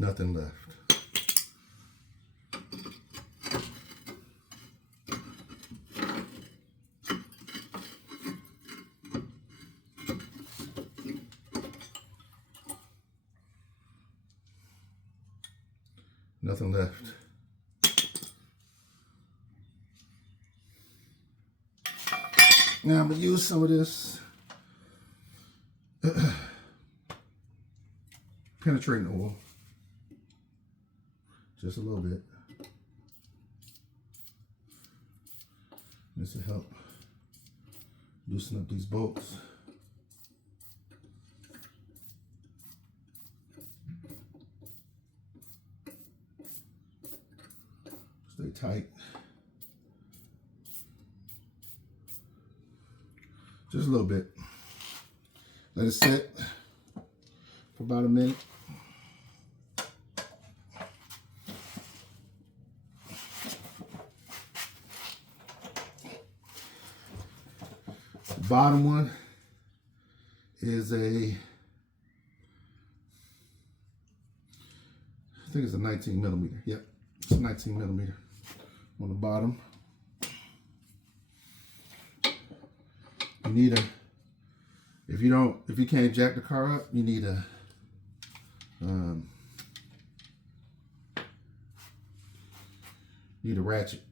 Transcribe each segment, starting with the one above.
Nothing left. Nothing left. Now I'm going to use some of this penetrating oil. Just a little bit. This will help loosen up these bolts. Stay tight. Just a little bit. Let it sit for about a minute. The bottom one is I think think it's a 19 millimeter. Yep, it's a 19 millimeter on the bottom. You need a, if you can't jack the car up, you need a, ratchet.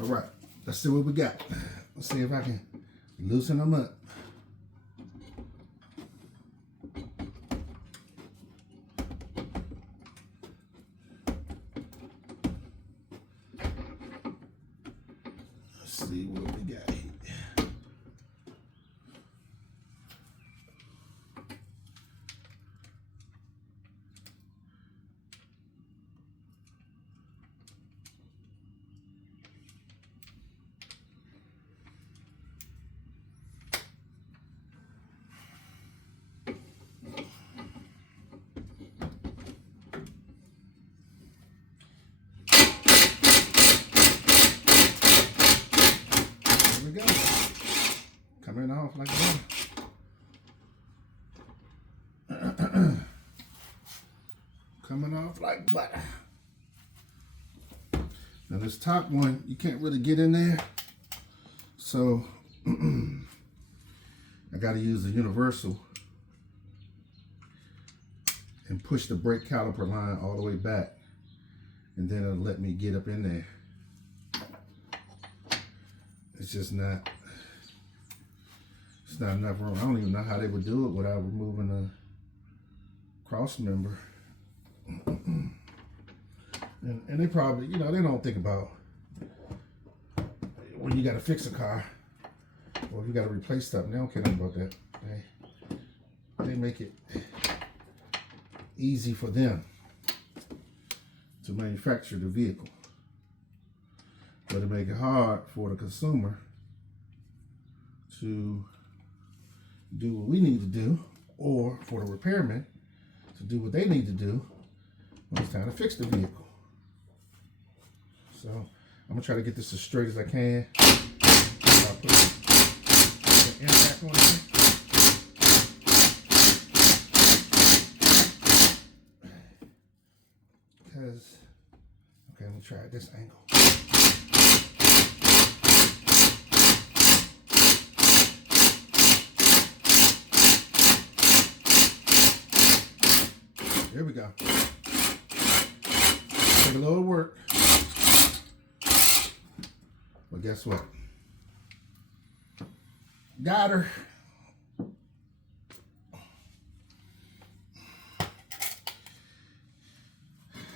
All right, let's see what we got. Let's see if I can loosen them up. Let's see what we got here. Coming off like butter. Coming off like butter. Now this top one, you can't really get in there. So I got to use the universal and push the brake caliper line all the way back. And then it'll let me get up in there. It's just not. It's not enough room. I don't even know how they would do it without removing the cross member. And they probably, you know, they don't think about when you got to fix a car or if you got to replace something. They don't care nothing about that. They make it easy for them to manufacture the vehicle, but they make it hard for the consumer to do what we need to do, or for the repairman to do what they need to do when it's time to fix the vehicle. So I'm gonna try to get this as straight as I can. I'll put the impact on there. Because, okay, let me try this angle. Here we go. Take a little work. But guess what? Got her.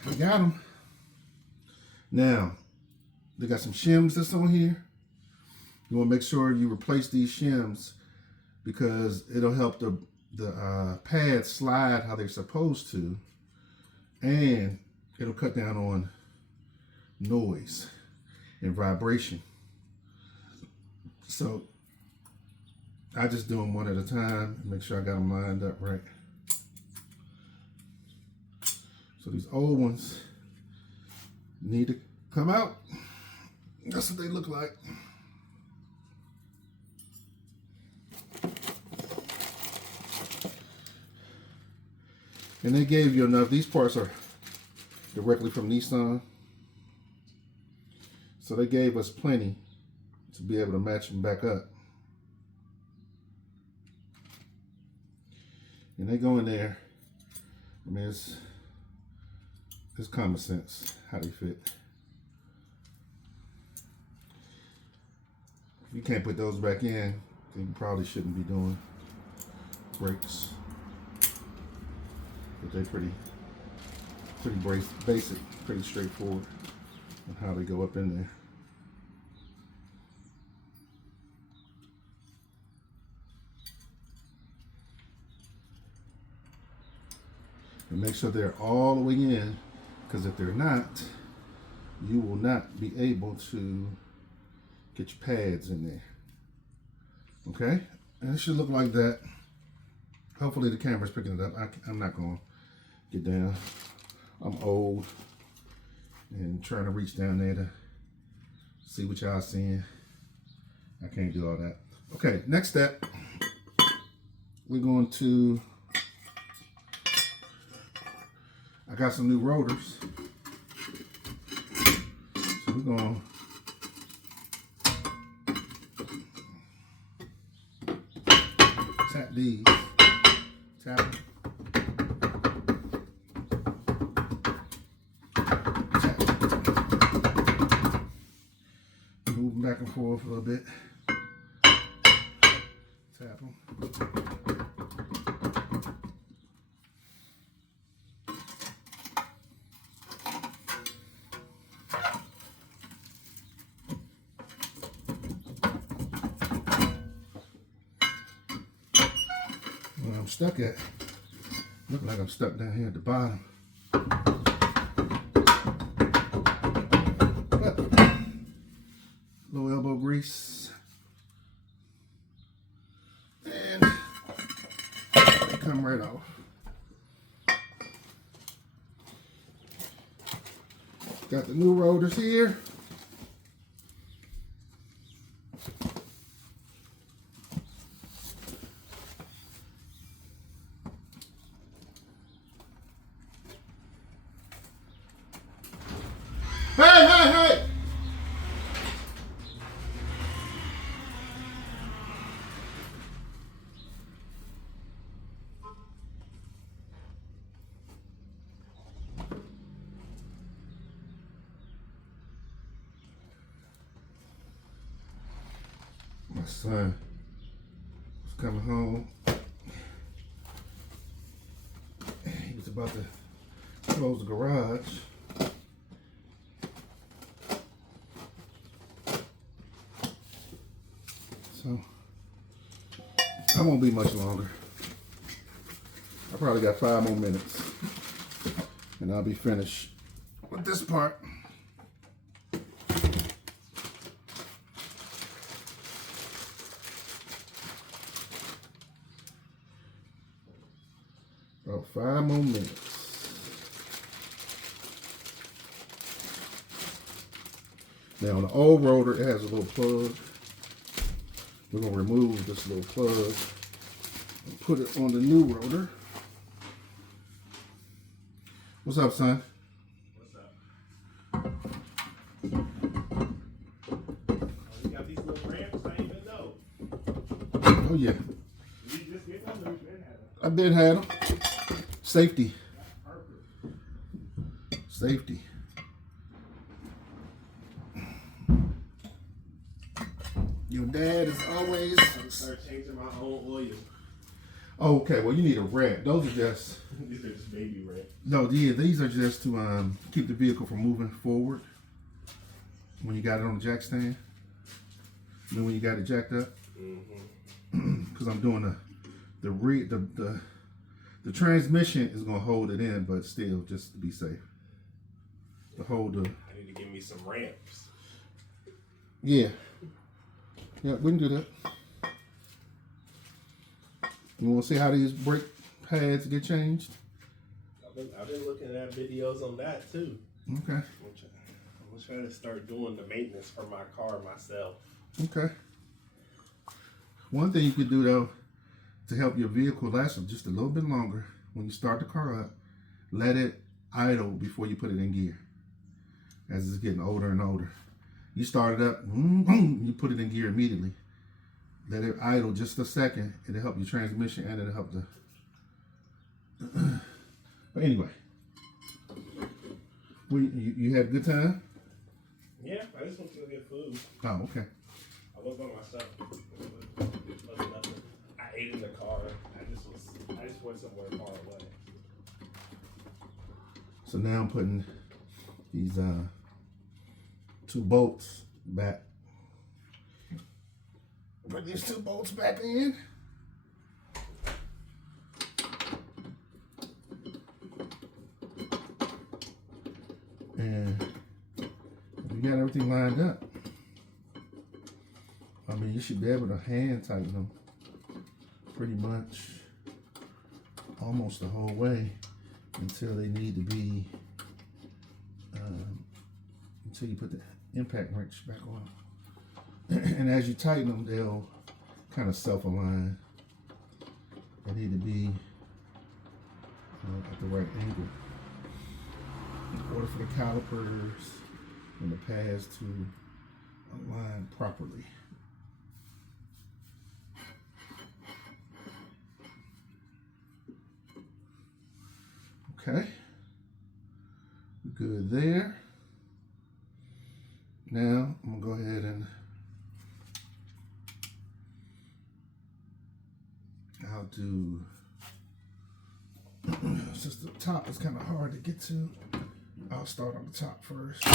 I got them. Now, they got some shims that's on here. You want to make sure you replace these shims because it'll help the pads slide how they're supposed to, and it'll cut down on noise and vibration. So I just do them one at a time and make sure I got them lined up right. So these old ones need to come out. That's what they look like. And they gave you enough. These parts are directly from Nissan. So they gave us plenty to be able to match them back up. And they go in there. I mean, it's common sense how they fit. If you can't put those back in, then you probably shouldn't be doing brakes. But they're pretty basic, pretty straightforward on how they go up in there. And make sure they're all the way in, because if they're not, you will not be able to get your pads in there. Okay? And it should look like that. Hopefully the camera's picking it up. I'm not going to get down. I'm old and trying to reach down there to see what y'all seeing. I can't do all that. Okay, next step. We're going to, I got some new rotors. So we're going to tap these. Tap them. Tap them. Move them back and forth a little bit. Tap them. Where I'm stuck at, look like I'm stuck down here at the bottom. But, little elbow grease. And they come right off. Got the new rotors here. Hey! My son was coming home. He was about to close the garage. So I won't be much longer. I probably got 5 more minutes and I'll be finished with this part. About 5 more minutes. Now on the old rotor, it has a little plug. We're going to remove this little plug and put it on the new rotor. What's up, son? What's up? Oh, you got these little ramps? I didn't even know. Oh, yeah. Did you just get one or you been had them? I've been had them. Safety. That's perfect. Safety. Your dad is always. I start changing my own oil. Oh, okay, well, you need a ramp. Those are just. These are just baby ramps. No, yeah, these are just to keep the vehicle from moving forward when you got it on the jack stand. And then when you got it jacked up. Because I'm doing the transmission is gonna hold it in, but still just to be safe. To hold the. I need to give me some ramps. Yeah. Yeah, we can do that. You want to see how these brake pads get changed? I've been looking at videos on that too. Okay. I'm trying to start doing the maintenance for my car myself. Okay. One thing you could do though to help your vehicle last just a little bit longer, when you start the car up, let it idle before you put it in gear. As it's getting older and older. You start it up, you put it in gear immediately. Let it idle just a second. It'll help your transmission and it'll help the. But anyway, you had a good time? Yeah, I just want to go get food. Oh, okay. I was by myself. I ate in the car. I just went somewhere far away. So now I'm putting these 2 bolts back. Put these 2 bolts back in. And if you got everything lined up, I mean, you should be able to hand tighten them pretty much almost the whole way until they need to be, until you put the impact wrench back on. And as you tighten them, they'll kind of self-align. They need to be at the right angle in order for the calipers and the pads to align properly. Okay, good there. Now I'm gonna go ahead and I'll do, since the top is kind of hard to get to, I'll start on the top first.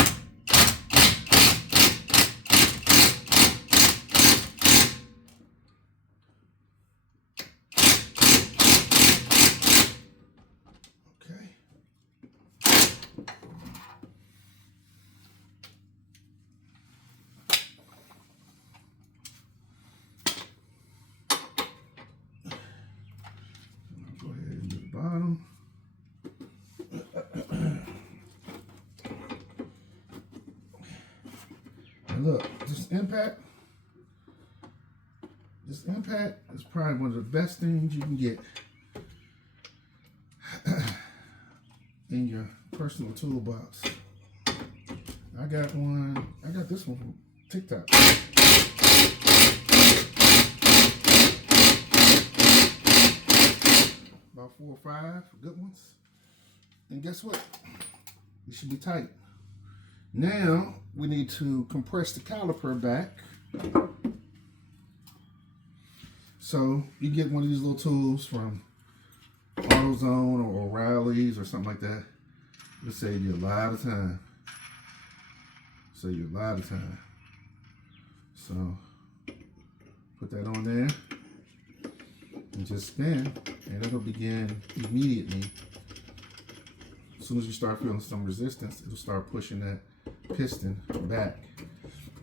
Bottom. And look, this impact is probably one of the best things you can get in your personal toolbox. I got this one from TikTok. About 4 or 5 good ones. And guess what? It should be tight. Now we need to compress the caliper back. So you get one of these little tools from AutoZone or O'Reilly's or something like that. It'll save you a lot of time. So put that on there and just spin, and it'll begin immediately. As soon as you start feeling some resistance, it'll start pushing that piston back.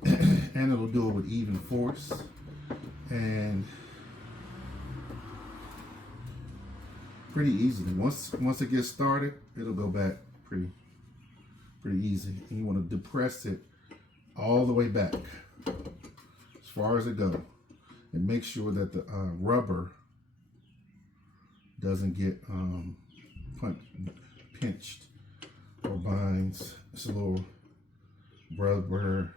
And it'll do it with even force. And pretty easily. Once it gets started, it'll go back pretty easy. And you want to depress it all the way back as far as it goes, and make sure that the rubber doesn't get pinched or binds. It's a little rubber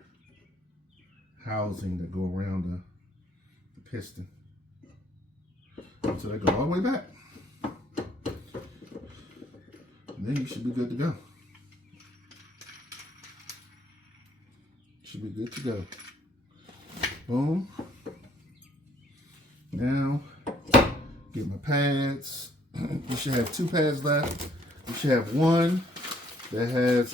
housing that go around the piston. So they go all the way back. And then you should be good to go. Should be good to go. Boom. Now, get my pads. You should have 2 pads left. You should have one that has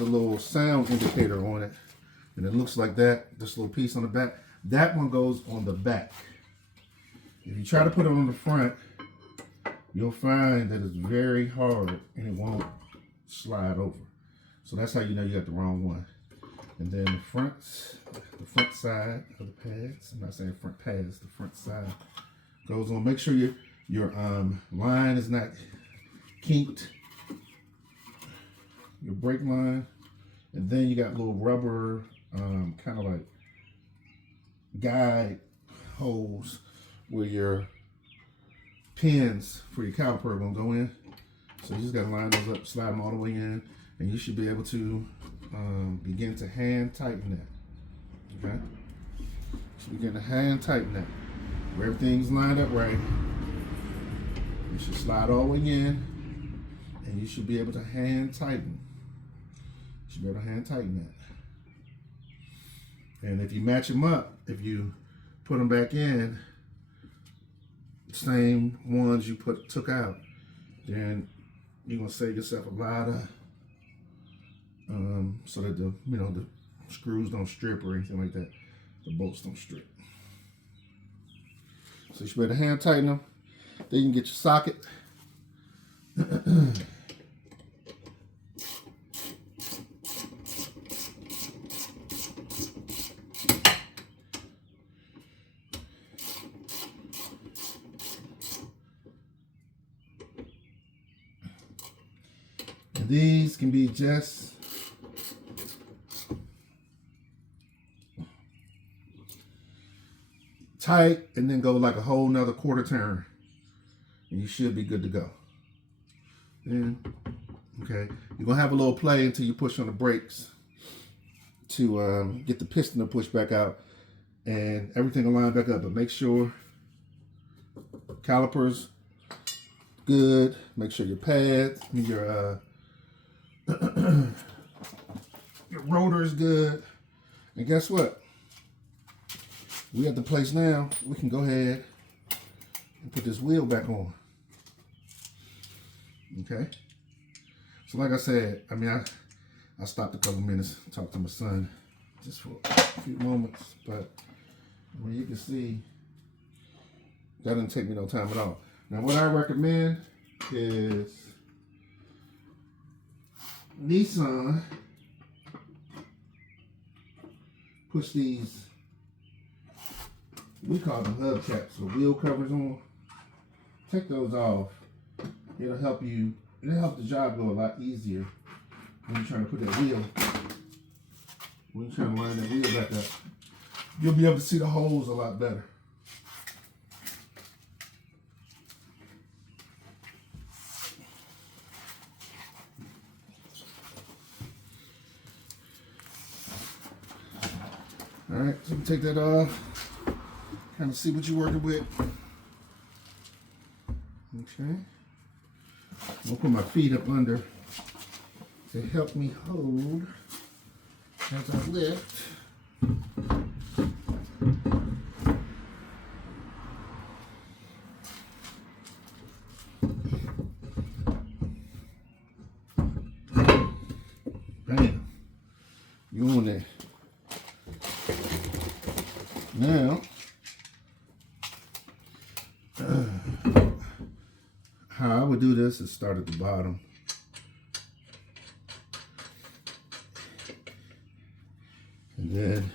a little sound indicator on it, and it looks like that. This little piece on the back. That one goes on the back. If you try to put it on the front, you'll find that it's very hard and it won't slide over. So that's how you know you got the wrong one. And then the front side of the pads, I'm not saying front pads, the front side goes on. Make sure your line is not kinked, your brake line. And then you got little rubber kind of like guide holes where your pins for your caliper are going to go in. So you just got to line those up, slide them all the way in, and you should be able to begin to hand tighten that. Okay? You should begin to hand tighten that. Where everything's lined up right, you should slide all the way in, and you should be able to hand tighten. You should be able to hand tighten that. And if you match them up, if you put them back in, same ones you took out, then you're gonna save yourself a lot of, so that the screws don't strip or anything like that. The bolts don't strip. So you should better hand tighten them. Then you can get your socket. And these can be just tight and then go like a whole nother quarter turn. And you should be good to go. Then, okay, you're gonna have a little play until you push on the brakes to get the piston to push back out and everything will line back up. But make sure calipers good. Make sure your pads, your rotor is good. And guess what? We at the place now. We can go ahead and put this wheel back on. Okay. So like I said, I mean, I stopped a couple minutes to talk to my son just for a few moments, but well, you can see that didn't take me no time at all. Now what I recommend is Nissan puts these, we call them hub caps or wheel covers on. Take those off. It'll help you, it'll help the job go a lot easier when you're trying to put that wheel, when you're trying to line that wheel back up. You'll be able to see the holes a lot better. All right, so we take that off, kind of see what you're working with. Okay. I'm gonna put my feet up under to help me hold as I lift. Bam. You on there. Now, how I would do this is start at the bottom. And then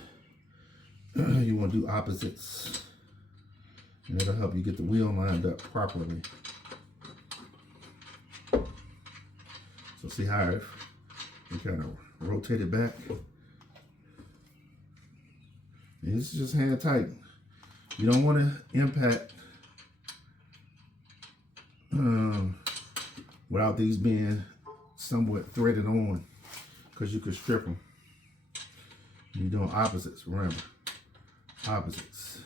you want to do opposites. And it'll help you get the wheel lined up properly. So see how you kind of rotate it back. And it's just hand tight. You don't want to impact without these being somewhat threaded on, because you could strip them. You're doing opposites, remember. Opposites.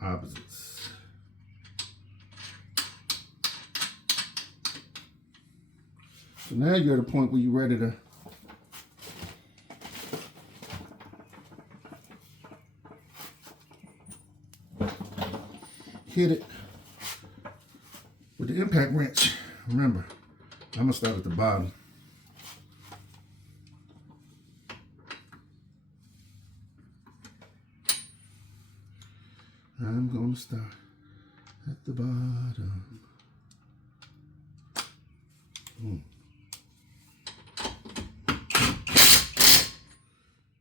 Opposites. So now you're at a point where you're ready to hit it with the impact wrench. Remember, I'm gonna start at the bottom. I'm gonna start at the bottom.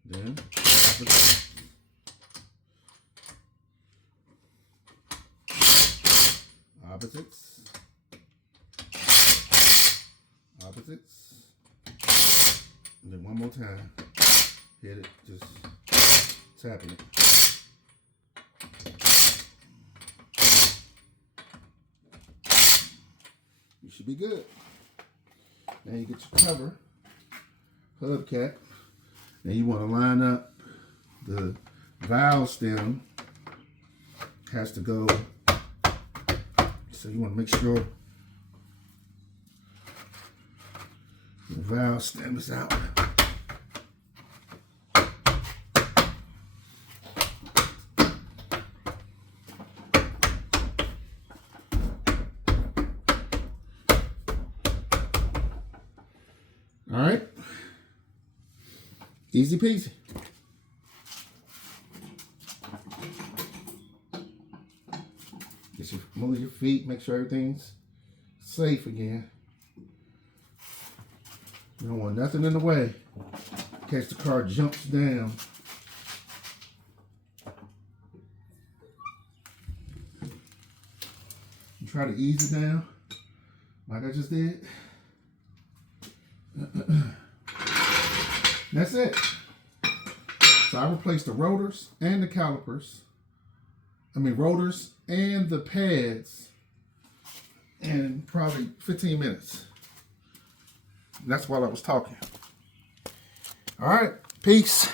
Then opposites. Opposites. And then one more time. Hit it, just tapping it. You should be good. Now you get your cover, hubcap. Now you want to line up the valve stem. Has to go. So you want to make sure the valve stem is out. All right. Easy peasy. Just move your feet, make sure everything's safe again. You don't want nothing in the way in case the car jumps down. You try to ease it down like I just did. That's it. So I replaced the rotors and the calipers. Rotors and the pads in probably 15 minutes. And that's while I was talking. All right, peace.